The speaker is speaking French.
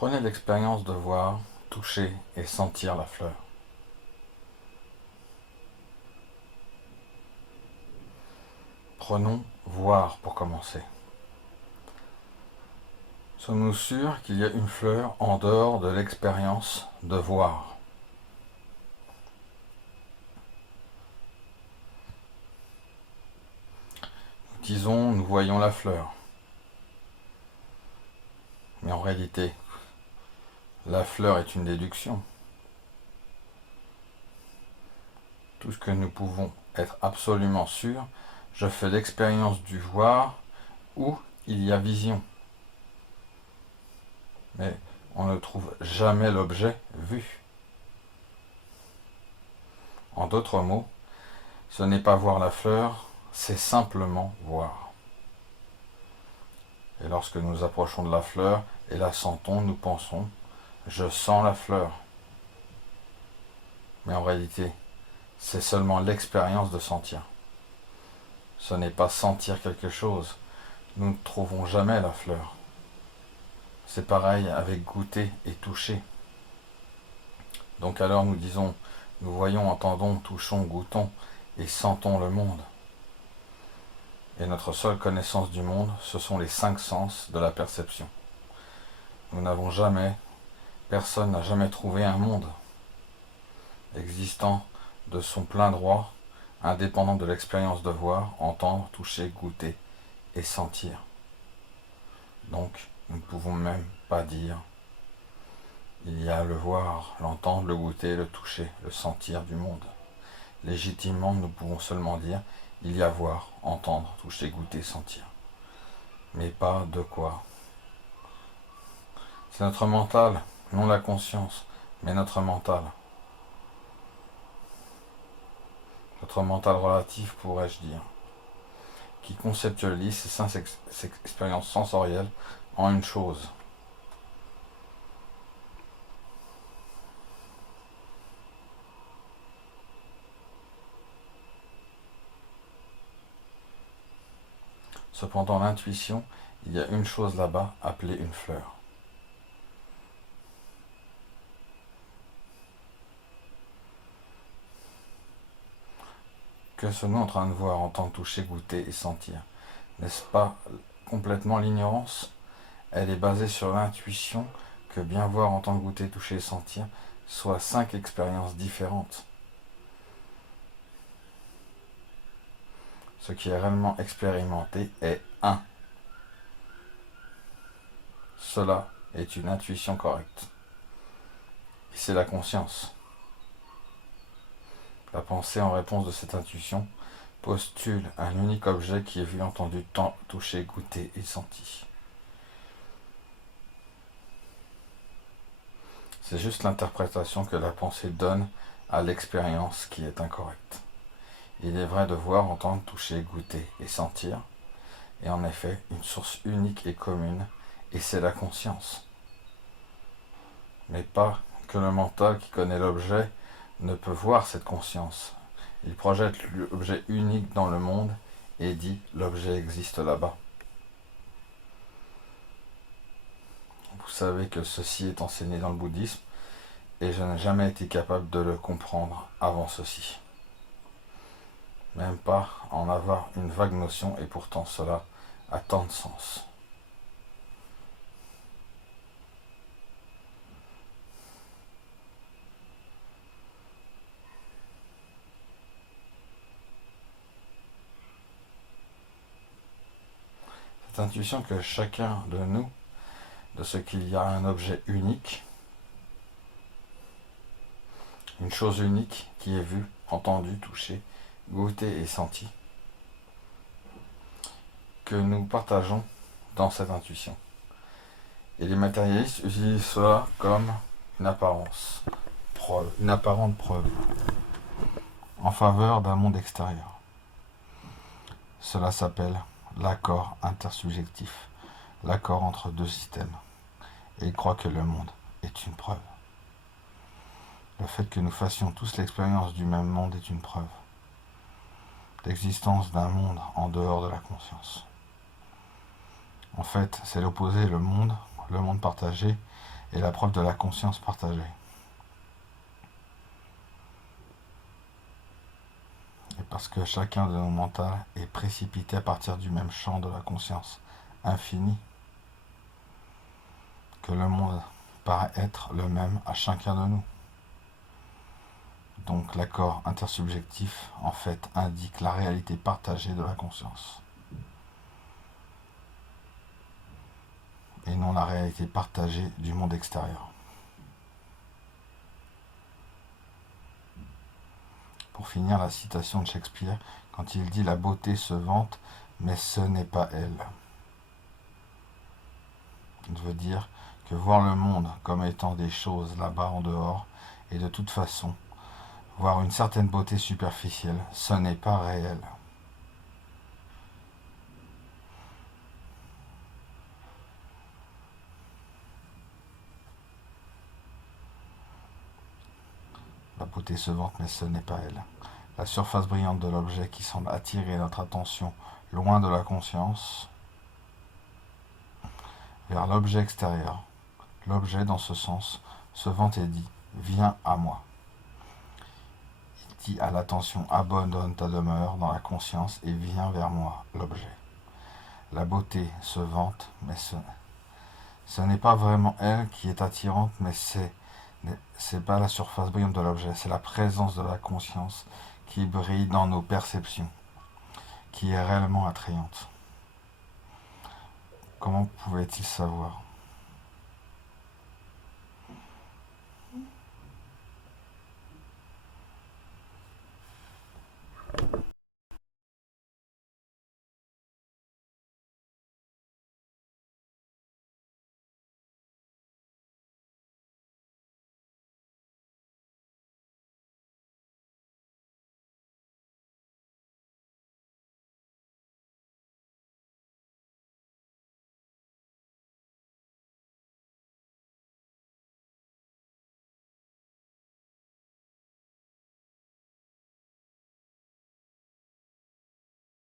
Prenez l'expérience de voir, toucher et sentir la fleur. Prenons voir pour commencer. Sommes-nous sûrs qu'il y a une fleur en dehors de l'expérience de voir? Disons, nous voyons la fleur. Mais en réalité, la fleur est une déduction. Tout ce que nous pouvons être absolument sûrs, je fais l'expérience du voir où il y a vision. Mais on ne trouve jamais l'objet vu. En d'autres mots, ce n'est pas voir la fleur, c'est simplement voir. Et lorsque nous approchons de la fleur et la sentons, nous pensons « je sens la fleur ». Mais en réalité, c'est seulement l'expérience de sentir. Ce n'est pas sentir quelque chose. Nous ne trouvons jamais la fleur. C'est pareil avec goûter et toucher. Donc alors nous disons, nous voyons, entendons, touchons, goûtons et sentons le monde. Et notre seule connaissance du monde, ce sont les 5 sens de la perception. Nous n'avons jamais, personne n'a jamais trouvé un monde existant de son plein droit, indépendant de l'expérience de voir, entendre, toucher, goûter et sentir. Donc, nous ne pouvons même pas dire il y a le voir, l'entendre, le goûter, le toucher, le sentir du monde. Légitimement, nous pouvons seulement dire il y a voir, entendre, toucher, goûter, sentir. Mais pas de quoi. C'est notre mental, non la conscience, mais notre mental. Notre mental relatif, pourrais-je dire, qui conceptualise ces expériences sensorielles en une chose. Cependant, l'intuition, il y a une chose là-bas appelée une fleur. Que sommes-nous en train de voir, entendre, toucher, goûter et sentir? N'est-ce pas complètement l'ignorance? Elle est basée sur l'intuition que bien voir, entendre, goûter, toucher et sentir soient 5 expériences différentes. Ce qui est réellement expérimenté est un. Cela est une intuition correcte. Et c'est la conscience. La pensée, en réponse de cette intuition, postule un unique objet qui est vu, entendu, touché, goûté et senti. C'est juste l'interprétation que la pensée donne à l'expérience qui est incorrecte. Il est vrai de voir, entendre, toucher, goûter et sentir, et en effet, une source unique et commune, et c'est la conscience. Mais pas que le mental qui connaît l'objet ne peut voir cette conscience. Il projette l'objet unique dans le monde et dit l'objet existe là-bas. Vous savez que ceci est enseigné dans le bouddhisme et je n'ai jamais été capable de le comprendre avant ceci. Même pas en avoir une vague notion et pourtant cela a tant de sens. Cette intuition que chacun de nous, de ce qu'il y a un objet unique, une chose unique qui est vue, entendue, touchée, goûtée et sentie, que nous partageons dans cette intuition. Et les matérialistes utilisent cela comme une apparence, une apparente preuve, en faveur d'un monde extérieur. Cela s'appelle l'accord intersubjectif, l'accord entre deux systèmes. Et ils croient que le monde est une preuve. Le fait que nous fassions tous l'expérience du même monde est une preuve. L'existence d'un monde en dehors de la conscience. En fait, c'est l'opposé, le monde partagé, est la preuve de la conscience partagée. Et parce que chacun de nos mentales est précipité à partir du même champ de la conscience infinie, que le monde paraît être le même à chacun de nous. Donc l'accord intersubjectif, en fait, indique la réalité partagée de la conscience, et non la réalité partagée du monde extérieur. Pour finir, la citation de Shakespeare, quand il dit « La beauté se vante, mais ce n'est pas elle ». Il veut dire que voir le monde comme étant des choses là-bas en dehors, et de toute façon, voir une certaine beauté superficielle, ce n'est pas réel. La beauté se vante, mais ce n'est pas elle. La surface brillante de l'objet qui semble attirer notre attention loin de la conscience vers l'objet extérieur. L'objet, dans ce sens, se vante et dit « Viens à moi ». Il dit à l'attention « Abandonne ta demeure dans la conscience et viens vers moi, l'objet ». La beauté se vante, mais ce n'est pas vraiment elle qui est attirante, mais c'est pas la surface brillante de l'objet, c'est la présence de la conscience qui brille dans nos perceptions, qui est réellement attrayante. Comment pouvait-il savoir ?